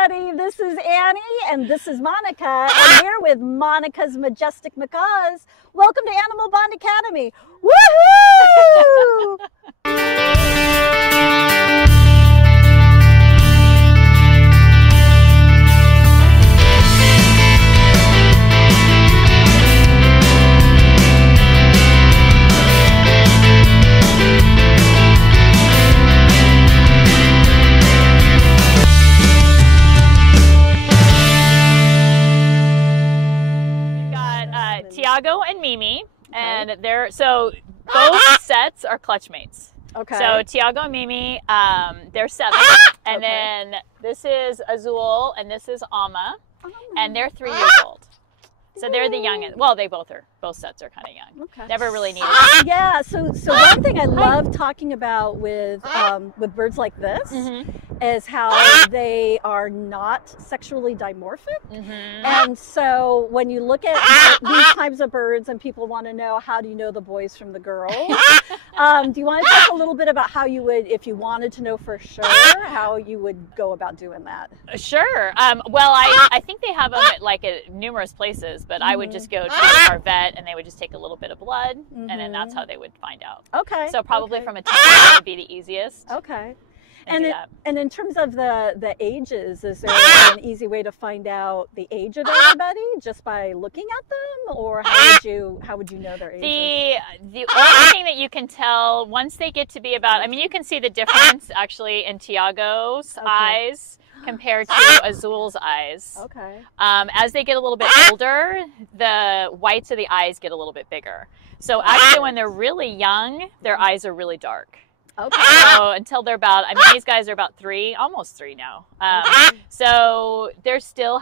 everybody. This is Annie and this is Monica, and we're with Monica's Majestic Macaws. Welcome to Animal Bond Academy. Woohoo! Tiago and Mimi, and both sets are clutch mates. Okay. So Tiago and Mimi, they're 7, and then this is Azul, and this is Alma, and they're 3 years old. So they're the youngest. Well, they both are. Both sets are kind of young. Okay. Never really needed. Yeah. So one thing I love talking about with birds like this is how they are not sexually dimorphic. And so when you look at these types of birds and people want to know, how do you know the boys from the girls? Do you want to talk a little bit about how you would, if you wanted to know for sure, how you would go about doing that? Sure. Well, I think they have them at numerous places, but I would just go to our vet and they would just take a little bit of blood, and then that's how they would find out. Okay. So probably from a 10 would be the easiest. Okay. And in terms of the ages, is there an easy way to find out the age of everybody just by looking at them, or how would you know their ages? The only thing that you can tell once they get to be about, I mean, you can see the difference actually in Tiago's eyes compared to Azul's eyes. Okay. As they get a little bit older, the whites of the eyes get a little bit bigger. So actually when they're really young, their eyes are really dark. Okay. So until they're about, I mean, these guys are about 3, almost 3 now. So they're still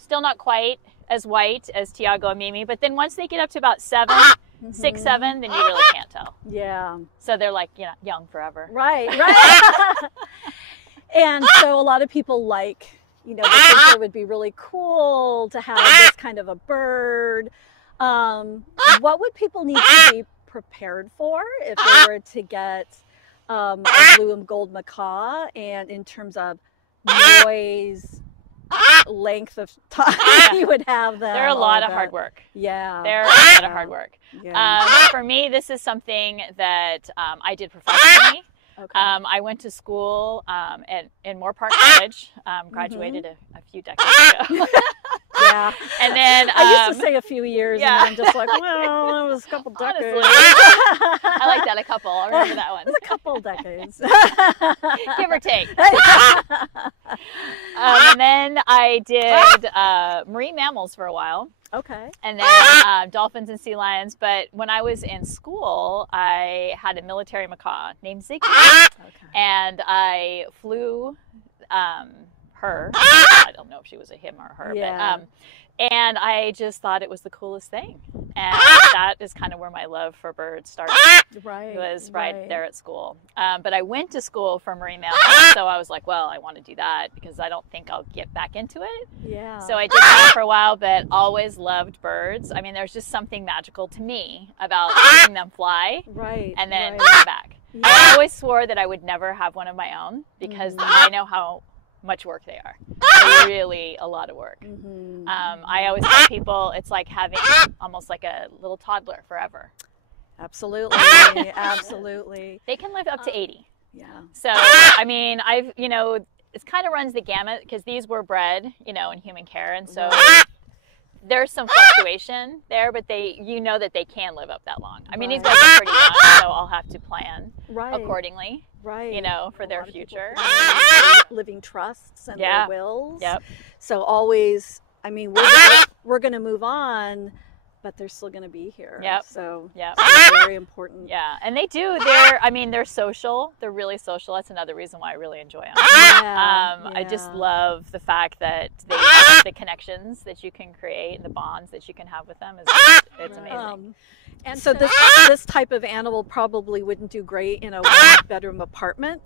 still not quite as white as Tiago and Mimi, but then once they get up to about 7, 6, 7, then you really can't tell. Yeah. So they're like, young forever. Right. And so a lot of people they think it would be really cool to have this kind of a bird. What would people need to be prepared for if they were to get a blue and gold macaw, and in terms of noise, length of time you would have them? They're a lot of hard work. Yeah. They're a lot of hard work. Yeah. For me, this is something that I did professionally. Okay. I went to school in Moore Park College, graduated a few decades ago. Yeah. And then I used to say a few years, and I'm just like, well, it was a couple decades. Honestly, I like that, a couple. I remember that one. It was a couple decades. Give or take. And then I did marine mammals for a while. Okay. And then dolphins and sea lions. But when I was in school, I had a military macaw named Ziggy. Okay. And I flew her. I don't know if she was a him or her. Yeah. But, and I just thought it was the coolest thing. And that is kind of where my love for birds started. Right. It was right there at school. But I went to school for marine mammals, so I was like, well, I want to do that because I don't think I'll get back into it. Yeah. So I did that for a while, but always loved birds. I mean, there's just something magical to me about seeing them fly and then come back. Yeah. I always swore that I would never have one of my own because I know how much work they are. They're really a lot of work. I always tell people it's like having almost like a little toddler forever. Absolutely. Absolutely. They can live up to 80. Yeah. So, I mean, it kind of runs the gamut because these were bred, in human care. And so there's some fluctuation there, but that they can live up that long. I mean, these guys are pretty young, so I'll have to plan accordingly. Right. For their future. Living trusts and their wills. Yep. So always, I mean, we're going to move on, but they're still going to be here. Yep. So it's very important. Yeah. And they're social. They're really social. That's another reason why I really enjoy them. I just love the fact that the connections that you can create and the bonds that you can have with them it's amazing. And so this type of animal probably wouldn't do great in a one-bedroom apartment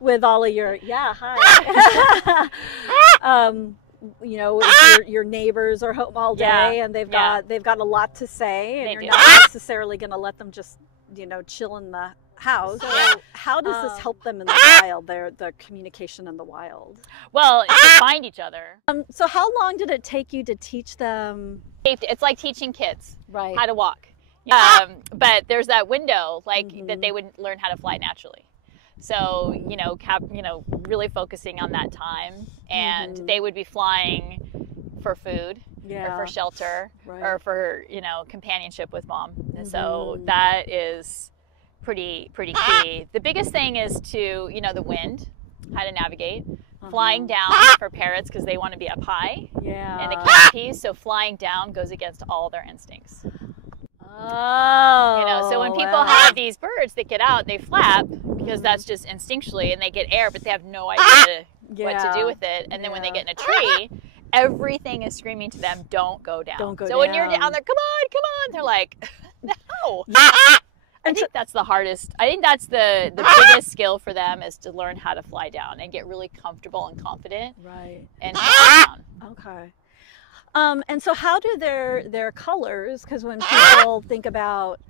with all of your if your neighbors are home all day and they've got a lot to say, and you're not necessarily going to let them just chill in the how? So how does this help them in the wild, their communication in the wild? Well, it's to find each other. So how long did it take you to teach them? It's like teaching kids how to walk. But there's that window, like that they would learn how to fly naturally. So, really focusing on that time, and they would be flying for food or for shelter or for, companionship with mom. And so that is pretty key. The biggest thing is to, the wind, how to navigate. Flying down for parrots because they want to be up high in the canopy. So flying down goes against all their instincts. Oh, so when people have these birds that get out, they flap because that's just instinctually, and they get air, but they have no idea what to do with it. And then when they get in a tree, everything is screaming to them, don't go down. Don't go so down. When you're down there, come on, they're like, no. I think that's the hardest. I think that's the biggest skill for them, is to learn how to fly down and get really comfortable and confident. And fly down. Okay. And so how do their colors, because when people think about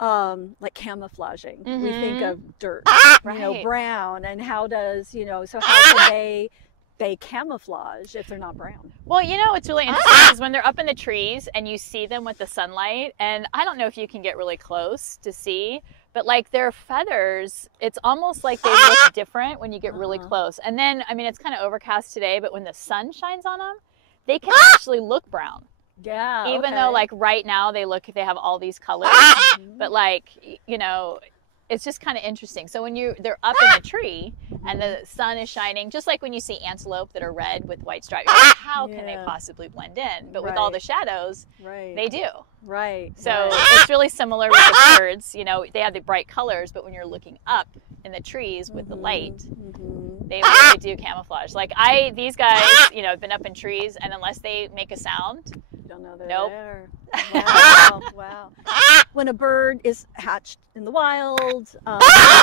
like camouflaging, we think of dirt, brown, and how does, so how can they camouflage if they're not brown? Well, it's really interesting because when they're up in the trees and you see them with the sunlight, and I don't know if you can get really close to see, but like their feathers, it's almost like they look different when you get really close. And then, it's kind of overcast today, but when the sun shines on them, they can actually look brown. Yeah. Even though like right now they have all these colors, but like, it's just kind of interesting. So when they're up in the tree and the sun is shining, just like when you see antelope that are red with white stripes, you're like, how can they possibly blend in? But with all the shadows, they do. So it's really similar with the birds. They have the bright colors, but when you're looking up in the trees with the light, they really do camouflage. Like these guys, have been up in trees, and unless they make a sound, you don't know they're nope. there. Wow. When a bird is hatched in the wild,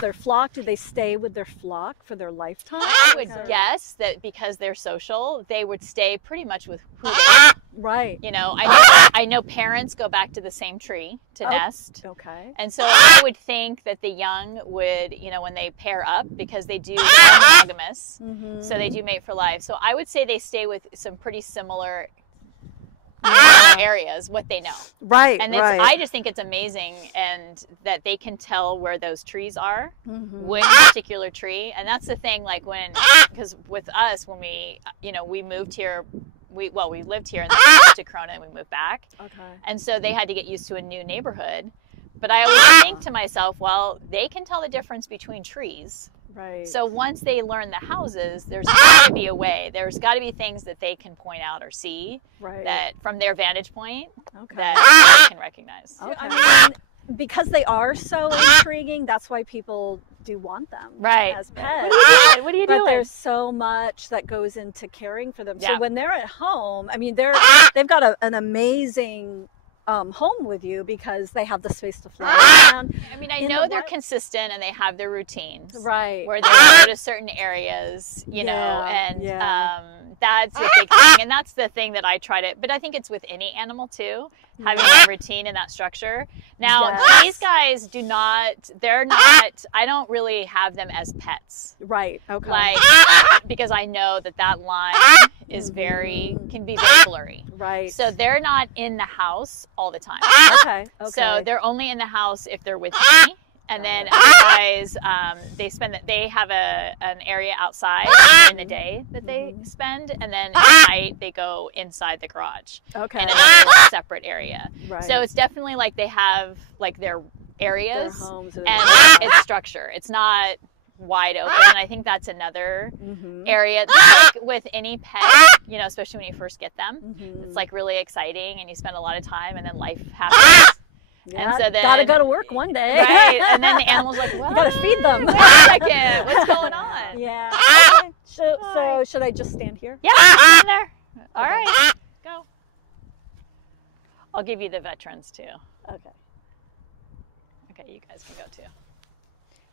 their flock, do they stay with their flock for their lifetime? I would guess that because they're social, they would stay pretty much with who they are. Right. I know parents go back to the same tree to nest. Okay. And so I would think that the young would, when they pair up, because they do are monogamous, so they do mate for life. So I would say they stay with some pretty similar areas, what they know. Right. And I just think it's amazing, and that they can tell where those trees are, which particular tree. And that's the thing, like because with us, when we moved here, we lived here and then we moved to Corona and we moved back. Okay. And so they had to get used to a new neighborhood. But I always think to myself, well, they can tell the difference between trees. Right. So once they learn the houses, there's got to be a way. There's got to be things that they can point out or see that from their vantage point that they can recognize. Okay. Because they are so intriguing, that's why people do want them as pets. What are you doing? But there's so much that goes into caring for them. So when they're at home, they've got an amazing home with you because they have the space to fly around. I know they're consistent and they have their routines. Right. Where they go to certain areas, and that's a big thing. And that's the thing that I try to, but I think it's with any animal too, having that routine and that structure. Now, these guys I don't really have them as pets. Right. Okay. Like, because I know that line is can be very blurry. Right. So they're not in the house all the time. Okay. So they're only in the house if they're with me. And then otherwise, they have an area outside during the day that they spend, and then at night they go inside the garage. Okay. In another separate area. Right. So it's definitely like they have like their areas, their homes and it's structure. It's not wide open, and I think that's another area. Like with any pet, especially when you first get them, it's like really exciting, and you spend a lot of time, and then life happens. Yeah, and so then gotta go to work one day. Right. And then the animal's like, well, you gotta feed them. Wait a second, what's going on? Yeah. Okay. So should I just stand here? Yeah, stand there. All right, go. I'll give you the veterans too. Okay. Okay, you guys can go too.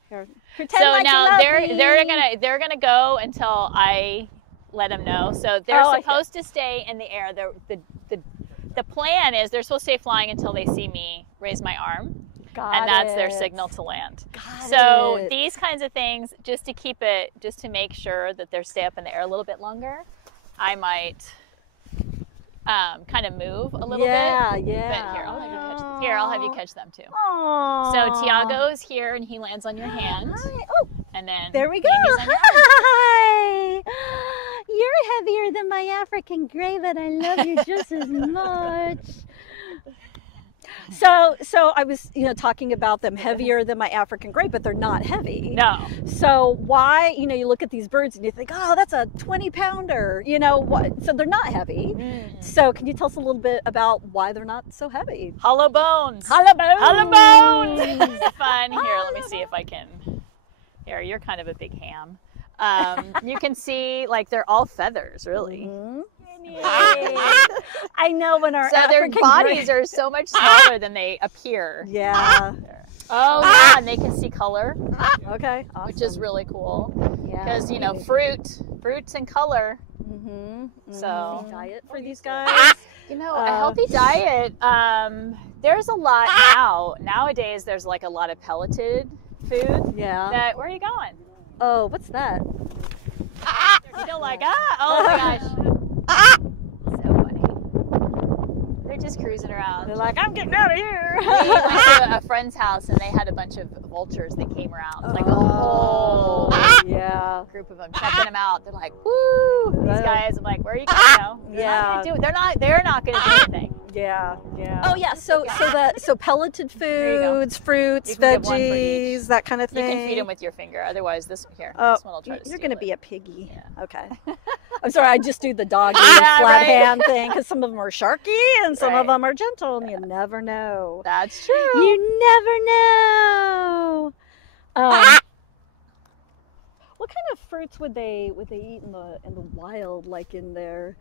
Here. So like now they're gonna go until I let them know. So they're supposed to stay in the air. The plan is they're supposed to stay flying until they see me raise my arm. and that's their signal to land. So these kinds of things, just to make sure that they stay up in the air a little bit longer, I might kind of move a little bit. Yeah. But here, I'll have you catch them too. Aww. So Tiago's here, and he lands on your hand. Oh, and then there we go. Hi. You're heavier than my African gray, but I love you just as much. So I was, talking about them heavier than my African gray, but they're not heavy. No. So why, you look at these birds and you think, oh, that's a 20-pounder, so they're not heavy. So can you tell us a little bit about why they're not so heavy? Hollow bones. Hollow bones. Hollow bones. Fun. Here, let me see if I can. Here, you're kind of a big ham. You can see, they're all feathers, really. I know when our their bodies are so much smaller than they appear. Yeah. Oh yeah, and they can see color. Okay, awesome. Which is really cool. Yeah. Because fruits and color. So diet for these guys. A healthy diet. There's a lot nowadays. There's a lot of pelleted food. Yeah. Where are you going? Oh, what's that? You don't like oh my gosh. So funny. They're just cruising around. They're like, I'm getting out of here. We went to a friend's house and they had a bunch of vultures that came around. A whole group of them, checking them out. They're like, woo, these guys. I'm like, where are you going? They're not going to do anything. Yeah. Oh yeah. So pelleted foods, fruits, veggies, that kind of thing. You can feed them with your finger. Otherwise, this one will try to. You're going to be a piggy. Yeah. Okay. I'm sorry. I just do the doggy flat hand thing because some of them are sharky and some of them are gentle, and you never know. That's true. You never know. What kind of fruits would they eat in the wild, like in their,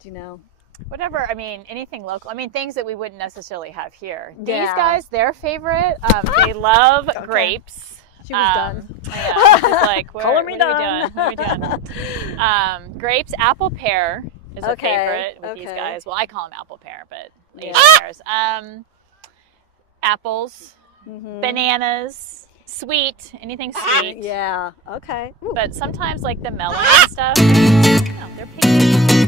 do you know? Whatever, anything local. Things that we wouldn't necessarily have here. Yeah. These guys, their favorite, they love grapes. She was done. Yeah, she's like, what are we doing? Grapes, apple pear is a favorite with these guys. Well, I call them apple pear, but Asian pears. Apples, bananas, sweet, anything sweet. Yeah, okay. Ooh. But sometimes the melon and stuff, they're picky.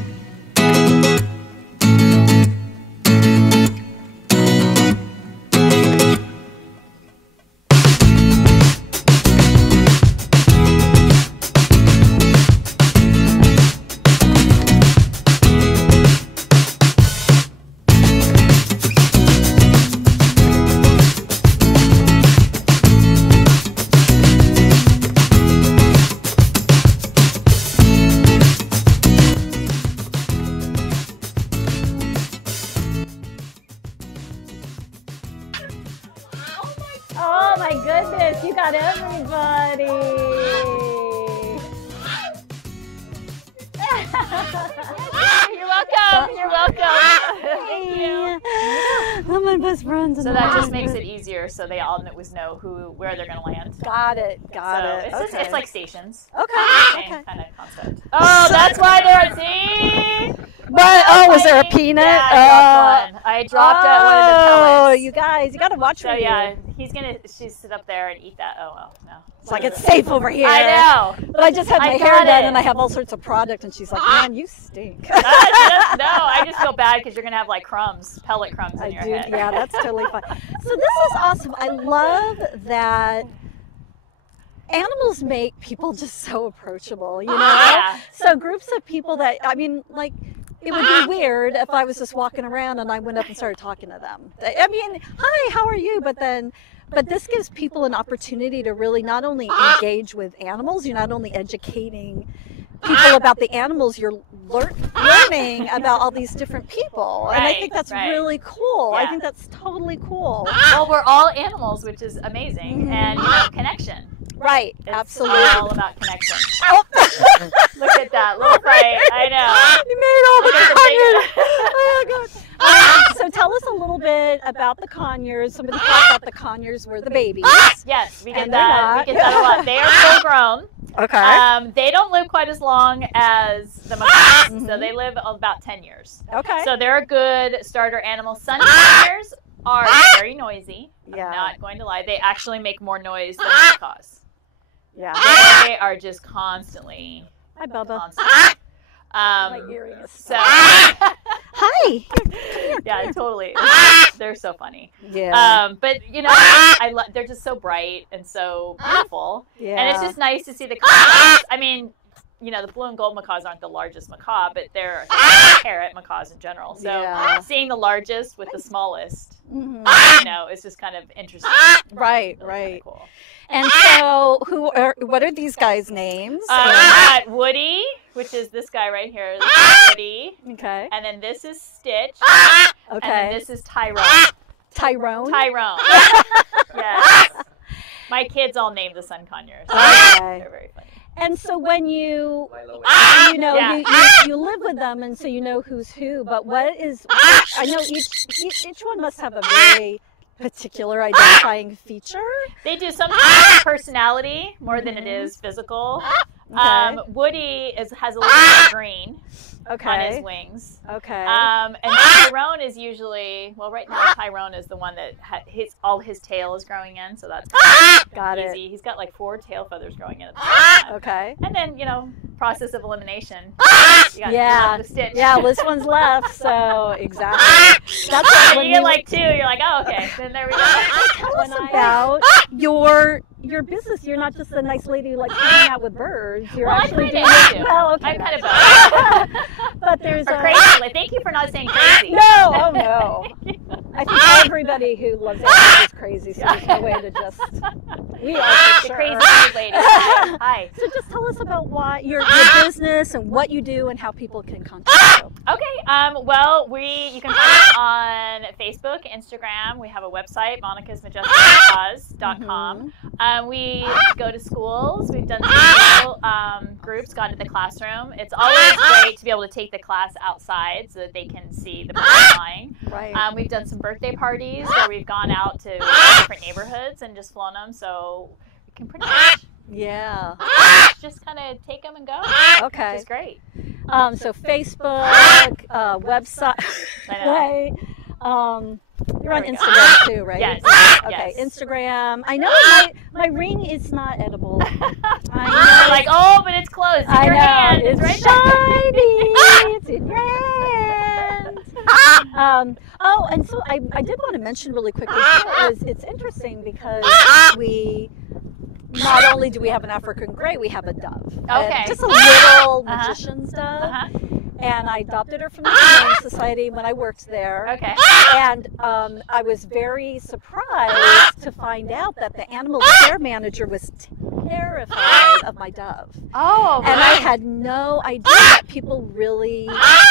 Oh my goodness, you got everybody. You're welcome. You're welcome. Thank you. I'm my best friends. So that just makes it easier, so they all know where they're going to land. Got it. It's like stations. Okay. Same kind of concept. Oh, that's why they're was there a peanut? Yeah, I dropped one of the pellets. Oh, you guys, you got to watch for she's sit up there and eat that. Oh, well, no. It's like, it's safe over here. I know. But I just had my hair done and I have all sorts of product and she's like, man, you stink. No, I just feel bad because you're going to have pellet crumbs in your head. Yeah, that's totally fine. So this is awesome. I love that animals make people just so approachable, Yeah. So groups of people that, it would be weird if I was just walking around and I went up and started talking to them. Hi, how are you? But this gives people an opportunity to really not only engage with animals, you're not only educating people about the animals, you're learning about all these different people. Right, and I think that's really cool. Yeah. I think that's totally cool. Well, we're all animals, which is amazing. And, connection. Right, it's absolutely. All about connection. Look at that little fight. I know. You made all the conures. Oh my God. So tell us a little bit about the conures. Somebody thought the conures were the babies. Yes, we get that. We get that a lot. They are full grown. Okay. They don't live quite as long as the macaws, so they live about 10 years. Okay. So they're a good starter animal. Sun conures are very noisy. I'm not going to lie. They actually make more noise than macaws. Yeah. They are just constantly. Hi, Bubba. My earrings. So. Hi. Yeah, totally. They're so funny. Yeah. But they're just so bright and so beautiful. Yeah. And it's just nice to see the contrast. I mean, the blue and gold macaws aren't the largest macaw, but they're parrot macaws in general. So seeing the largest with the smallest, is just kind of interesting. Right. Kind of cool. And so, what are these guys' names? Got Woody, which is this guy right here. This is Woody. Okay. And then this is Stitch. Okay. And then this is Tyrone. Tyrone? Yes. My kids all named the son Conures. Okay. They're very funny. And so when you live with them, and so you know who's who, but I know each one must have a very particular identifying feature. They do sometimes personality more than it is physical. Okay. Woody has a little bit of green on his wings. Okay. And Tyrone is usually, right now Tyrone is the one that all his tail is growing in, so that's kind of easy. He's got like 4 tail feathers growing in at the same time. Okay. And then, process of elimination. You got the Stitch. Yeah, this one's left, so exactly. That's when you get like 2, you're like, oh, okay. Then there we go. Tell us about your business. You're not just a nice lady like hanging out with birds. You're actually doing it. Well, okay. I'm kind of both. But there's crazy. Thank you for not saying crazy. No, oh no. I think everybody who loves animals is crazy, so there's no way to just. We are for sure. Crazy lady. Hi. So just tell us about why your business and what you do and how people can contact you. Okay. You can find us on Facebook, Instagram. We have a website, monicasmajesticmacaws.com. We go to schools. We've done school groups, gone to the classroom. It's always great to be able to take the class outside so that they can see the birds flying. Right. We've done some birthday parties where we've gone out to different neighborhoods and just flown them. So we can pretty much just kind of take them and go. Okay. Which is great. So Facebook, website. Right. You're on Instagram too, right? Yes. Okay, yes. Instagram. I know my ring is not edible. I know. Like, but it's closed. It's in your hand. It's right shiny. It's in your hand. And so I did want to mention really quickly too, it's interesting because we not only do we have an African gray, we have a dove. Okay. Just a little magician's dove. And I adopted her from the Humane Society when I worked there. Okay. And I was very surprised to find out that the animal care manager was terrified of my dove. Oh. And I had no idea that people really,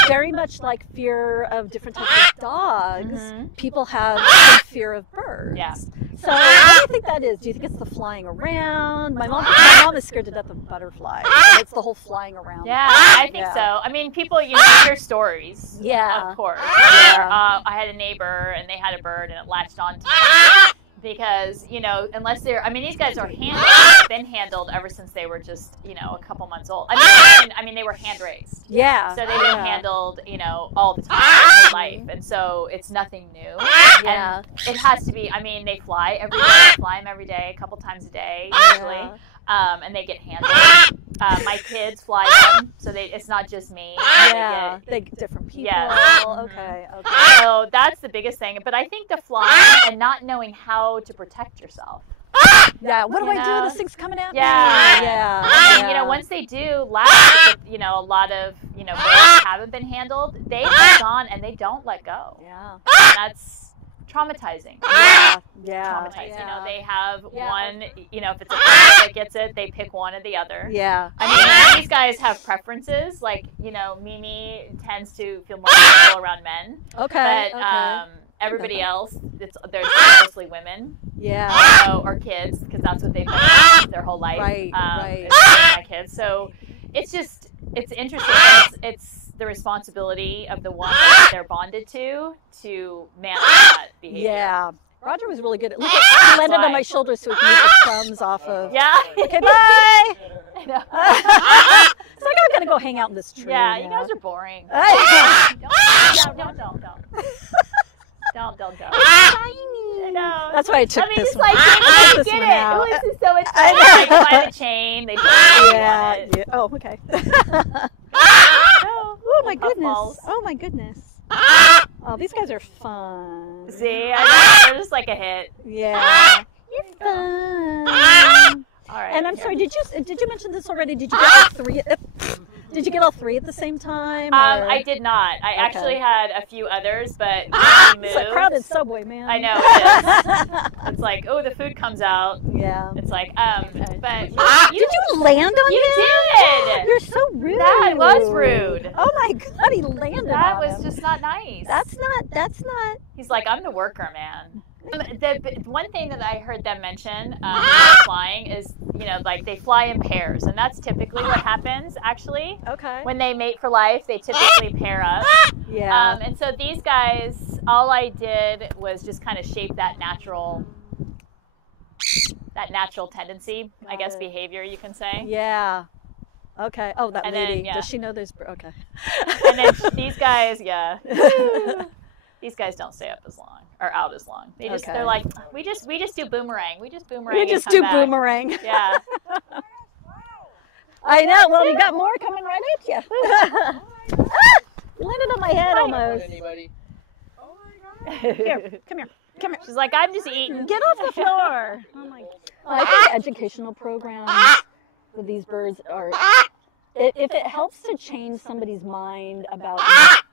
very much like fear of different types of dogs, people have some fear of birds. Yeah. So what do you think that is? Do you think it's the flying around? My mom is scared to death of butterflies. So it's the whole flying around. Yeah, I think so. I mean, people, hear stories. Yeah. Of course. Yeah. I had a neighbor and they had a bird and it latched onto me. Because, unless these guys are been handled ever since they were just, a couple months old. They were hand raised. Yeah. So they've been handled, all the time their whole life. And so it's nothing new. Yeah. And it has to be, they fly every day. I fly them every day, a couple times a day, usually. And they get handled. My kids fly them, so it's not just me. Yeah, they get different people. Yeah. Okay. So that's the biggest thing. But I think the flying and not knowing how to protect yourself. Yeah. What do I do? This thing's coming at me. Yeah. Once they do laugh, a lot of birds that haven't been handled, they hold on and they don't let go. Yeah. And that's traumatizing. Yeah. Traumatizing. They have one, if it's a female that gets it, they pick one or the other. Yeah. These guys have preferences. Like, Mimi tends to feel more comfortable around men. Okay. But everybody else, they're mostly women. Yeah. Or kids, because that's what they've been their whole life. Right. My kids. So it's interesting. It's the responsibility of the one that they're bonded to manage that behavior. Yeah. Roger was really good at look at he landed on my shoulder so he can eat the crumbs off of. Yeah. Okay, bye. It's like I'm gonna go hang out in this tree. Yeah, you guys are boring. Hey. Don't. Don't go. It's tiny. I know. That's why I took this one. I get it. It was just so much fun. Like, by the chain. They yeah. Oh, okay. Oh my goodness. Oh my goodness. Oh, these guys are fun. See, I know. They're just like a hit. Yeah. You're fun. All right. And I'm sorry, did you mention this already? Did you get all three? Did you get all three at the same time? I did not. I actually had a few others, but we moved. It's a crowded subway, man. I know it is. It's like, oh, the food comes out. Yeah. It's like, but did you land on him? You did. You're so rude. That was rude. Oh my God, he landed. That was just not nice. That's not. He's like, I'm the worker, man. The one thing that I heard them mention flying is, like they fly in pairs, and that's typically what happens, actually. Okay. When they mate for life, they typically pair up. Yeah. And so these guys, all I did was just kind of shape that natural tendency, I guess, behavior, you can say. Yeah. Okay. Oh, that and lady. Then, yeah. Does she know there's... Okay. And then these guys, yeah. These guys don't stay up as long or out as long. They just they're like, we just do boomerang. We just boomerang. We just do boomerang. Yeah. I know. Well, you got more coming right at you. You landed on my head almost. Oh my God. Here, come here. She's like, I'm just eating. Get off the floor. Oh my. I think educational programs with these birds are. If it helps to change somebody's mind about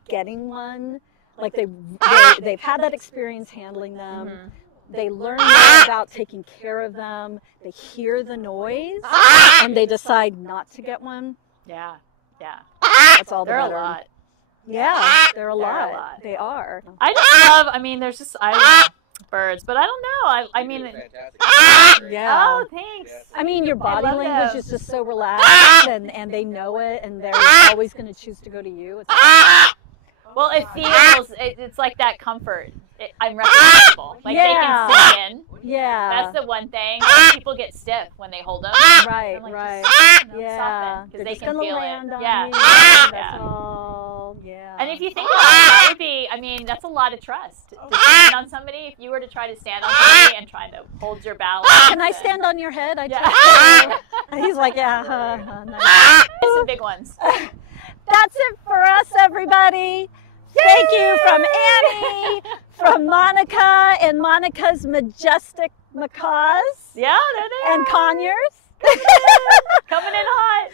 getting one. Like they've had that experience handling them. Mm-hmm. They learn more about taking care of them. They hear the noise, and they decide not to get one. Yeah. That's all. They're a lot. Yeah, they're a lot. They are. I just love. I mean, there's just I don't know, birds, but I don't know. I mean, yeah. Oh, thanks. I mean, your body language is just so relaxed, and they know it, and they're always going to choose to go to you. It's well, it feels, it's like that comfort. I'm recognizable. Like they can sink in. Yeah. That's the one thing. People get stiff when they hold them. Right, like, right. Soften, because they can feel it. Yeah. Yeah. All. Yeah. And if you think about it, that would be, I mean, that's a lot of trust. To stand on somebody, if you were to try to stand on somebody and try to hold your balance. Can I stand on your head? I trust you. He's like, yeah. Nice. Some big ones. That's it for us, everybody. Thank you from Annie, from Monica, and Monica's Majestic Macaws. Yeah, they're there. And Conures. Coming in hot.